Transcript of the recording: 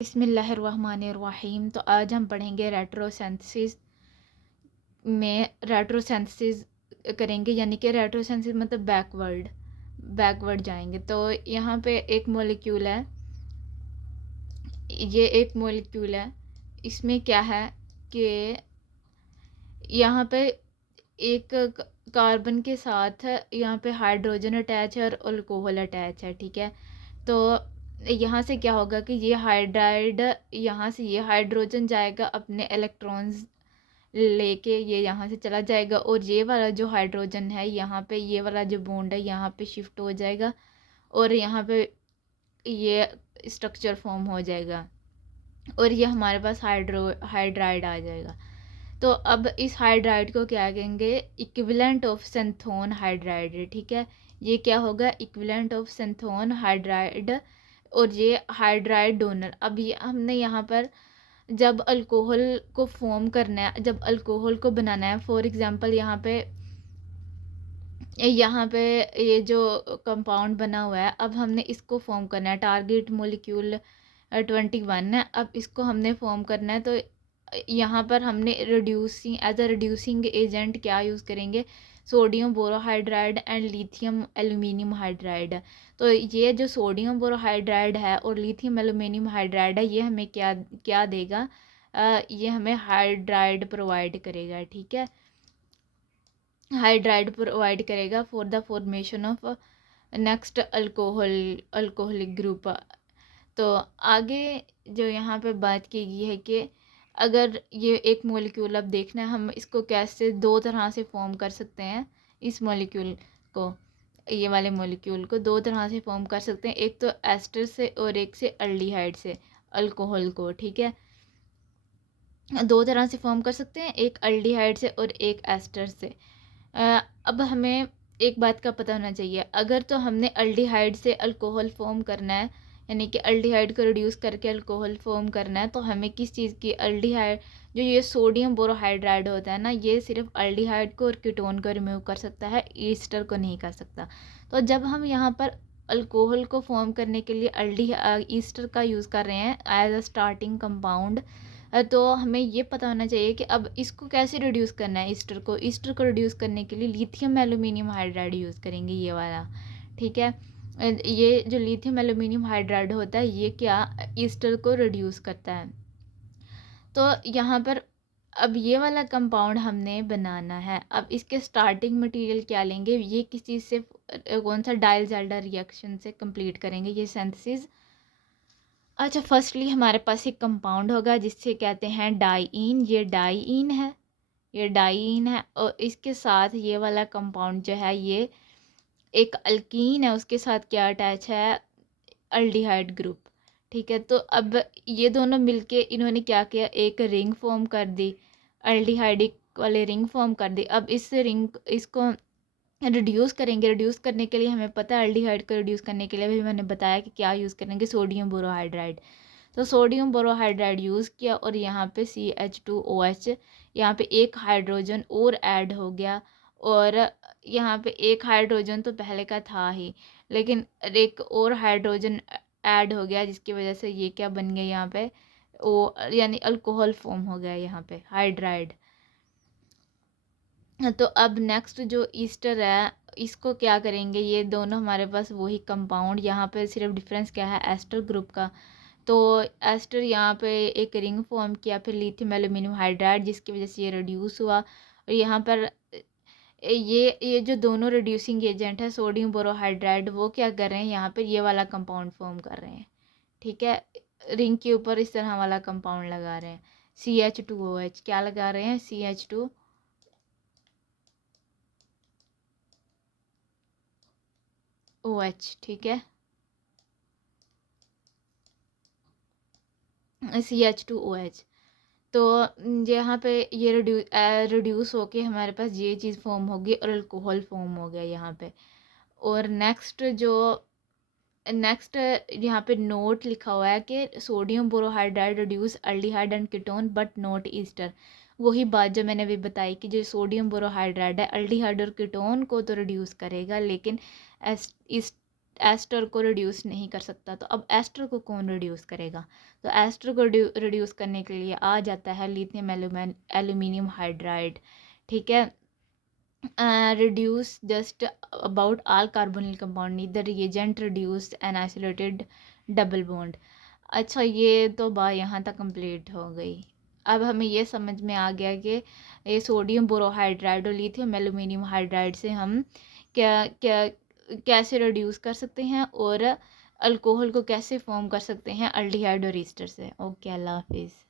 बिस्मिल्लाहिर्रहमानिर्रहीम। तो आज हम पढ़ेंगे रेट्रोसिंथेसिस में रेट्रोसिंथेसिस करेंगे, यानी कि रेट्रोसिंथेसिस मतलब बैकवर्ड जाएंगे। तो यहाँ पे एक मॉलिक्यूल है, ये एक मॉलिक्यूल है। इसमें क्या है कि यहाँ पे एक कार्बन के साथ यहाँ पे हाइड्रोजन अटैच है और अल्कोहल अटैच है, ठीक है। तो यहाँ से क्या होगा कि ये हाइड्राइड, यहाँ से ये हाइड्रोजन जाएगा अपने इलेक्ट्रॉन्स लेके, ये यहाँ से चला जाएगा और ये वाला जो हाइड्रोजन है यहाँ पे, ये वाला जो बॉन्ड है यहाँ पे शिफ्ट हो जाएगा और यहाँ पे ये स्ट्रक्चर फॉर्म हो जाएगा और ये हमारे पास हाइड्राइड आ जाएगा। तो अब इस हाइड्राइड को क्या कहेंगे, इक्विवेलेंट ऑफ सिंथोन हाइड्राइड, ठीक है। ये क्या होगा, इक्विवेलेंट ऑफ सिंथोन हाइड्राइड और ये हाइड्राइड डोनर। अब ये हमने यहाँ पर जब अल्कोहल को फॉर्म करना है, जब अल्कोहल को बनाना है, फॉर एग्जांपल यहाँ पे ये जो कंपाउंड बना हुआ है, अब हमने इसको फॉर्म करना है। टारगेट मोलिक्यूल 21 है, अब इसको हमने फॉर्म करना है। तो यहाँ पर हमने reducing as a reducing agent क्या यूज़ करेंगे, sodium borohydride and lithium aluminium hydride. तो ये जो सोडियम बोरोहाइड्राइड है और लिथियम एल्यूमिनियम हाइड्राइड है, ये हमें क्या क्या देगा, ये हमें हाइड्राइड प्रोवाइड करेगा, ठीक है। हाइड्राइड प्रोवाइड करेगा for the formation of next alcoholic group. तो आगे जो यहाँ पे बात की गई है कि अगर ये एक मॉलिक्यूल, अब देखना है हम इसको कैसे दो तरह से फॉर्म कर सकते हैं। इस मॉलिक्यूल को, ये वाले मॉलिक्यूल को दो तरह से फॉर्म कर सकते हैं, एक तो एस्टर से और एक से अल्डिहाइड से, अल्कोहल को, ठीक है। दो तरह से फॉर्म कर सकते हैं, एक अल्डिहाइड से और एक एस्टर से। अब हमें एक बात का पता होना चाहिए, अगर तो हमने अल्डिहाइड से अल्कोहल फॉर्म करना है, यानी कि अल्डिहाइड को रिड्यूस करके अल्कोहल फॉर्म करना है, तो हमें किस चीज़ की, अल्डिहाइड जो ये सोडियम बोरोहाइड्राइड होता है ना, ये सिर्फ अल्डिहाइड को और कीटोन को रिमूव कर सकता है, ईस्टर को नहीं कर सकता। तो जब हम यहाँ पर अल्कोहल को फॉर्म करने के लिए ईस्टर का यूज़ कर रहे हैं एज अ स्टार्टिंग कंपाउंड, तो हमें ये पता होना चाहिए कि अब इसको कैसे रिड्यूस करना है। ईस्टर को रिड्यूस करने के लिए लिथियम एल्यूमिनियम हाइड्राइड यूज़ करेंगे, ये वाला, ठीक है। ये जो लिथियम एल्यूमिनियम हाइड्राइड होता है, ये क्या ईस्टर को रिड्यूस करता है। तो यहाँ पर अब ये वाला कंपाउंड हमने बनाना है। अब इसके स्टार्टिंग मटेरियल क्या लेंगे, ये किस चीज़ से, कौन सा डाइलज़ाइलर रिएक्शन से कंप्लीट करेंगे ये सिंथेसिस। अच्छा, फर्स्टली हमारे पास एक कंपाउंड होगा जिससे कहते हैं डाइईन। ये डाइईन है, ये डाइईन है और इसके साथ ये वाला कंपाउंड जो है ये एक अल्कीन है, उसके साथ क्या अटैच है, अल्डिहाइड ग्रुप, ठीक है। तो अब ये दोनों मिलके इन्होंने क्या किया, एक रिंग फॉर्म कर दी, अल्डिहाइडिक वाले रिंग फॉर्म कर दी। अब इस रिंग इसको रिड्यूस करेंगे। रिड्यूस करने के लिए हमें पता है, अल्डिहाइड को रिड्यूस करने के लिए भी मैंने बताया कि क्या यूज़ करेंगे, सोडियम बोरोहाइड्राइड। तो सोडियम बोरोहाइड्राइड यूज़ किया और यहाँ पे CH2OH, यहाँ पे एक हाइड्रोजन और ऐड हो गया। और यहाँ पे एक हाइड्रोजन तो पहले का था ही, लेकिन एक और हाइड्रोजन ऐड हो गया जिसकी वजह से ये क्या बन गया, यहाँ पे ओ यानी अल्कोहल फॉर्म हो गया यहाँ पे, हाइड्राइड। तो अब नेक्स्ट जो ईस्टर है, इसको क्या करेंगे, ये दोनों हमारे पास वही कंपाउंड, यहाँ पे सिर्फ डिफरेंस क्या है, एस्टर ग्रुप का। तो एस्टर यहाँ पे एक रिंग फॉर्म किया, फिर लिथियम एल्यूमिनियम हाइड्राइड जिसकी वजह से ये रिड्यूस हुआ। और यहाँ पर ये जो दोनों रिड्यूसिंग एजेंट है, सोडियम बोरोहाइड्राइड, वो क्या कर रहे हैं, यहाँ पर ये वाला कंपाउंड फॉर्म कर रहे हैं, ठीक है। रिंग के ऊपर इस तरह वाला कंपाउंड लगा रहे हैं, CH2OH, क्या लगा रहे हैं, CH2OH, ठीक है, CH2OH। तो यहाँ पे ये रिड्यूस होके हमारे पास ये चीज़ फॉर्म होगी और अल्कोहल फॉर्म हो गया यहाँ पे। और नेक्स्ट यहाँ पे नोट लिखा हुआ है कि sodium borohydride reduce aldehyde and ketone but not Easter. वही बात जो मैंने अभी बताई कि जो सोडियम बोरोहाइड्राइड है, अल्डिहाइड और कीटोन को तो रिड्यूस करेगा, लेकिन एस्टर को रिड्यूस नहीं कर सकता, तो अब एस्टर को कौन रिड्यूस करेगा? तो एस्टर को रिड्यूस करने के लिए आ जाता है लिथियम एल्यूमिनियम हाइड्राइड, ठीक है। Reduce just about all carbonyl compound, neither reagent reduce an isolated double bond। अच्छा, ये तो बात यहाँ तक कंप्लीट हो गई। अब हमें ये समझ में आ गया कि ये सोडियम बोरोहाइड्राइड और लिथियम एल्यूमिनियम हाइड्राइड से हम क्या क्या कैसे रिड्यूस कर सकते हैं और अल्कोहल को कैसे फॉर्म कर सकते हैं अल्डिहाइड और ईस्टर से। ओके, अल्लाह हाफिज़।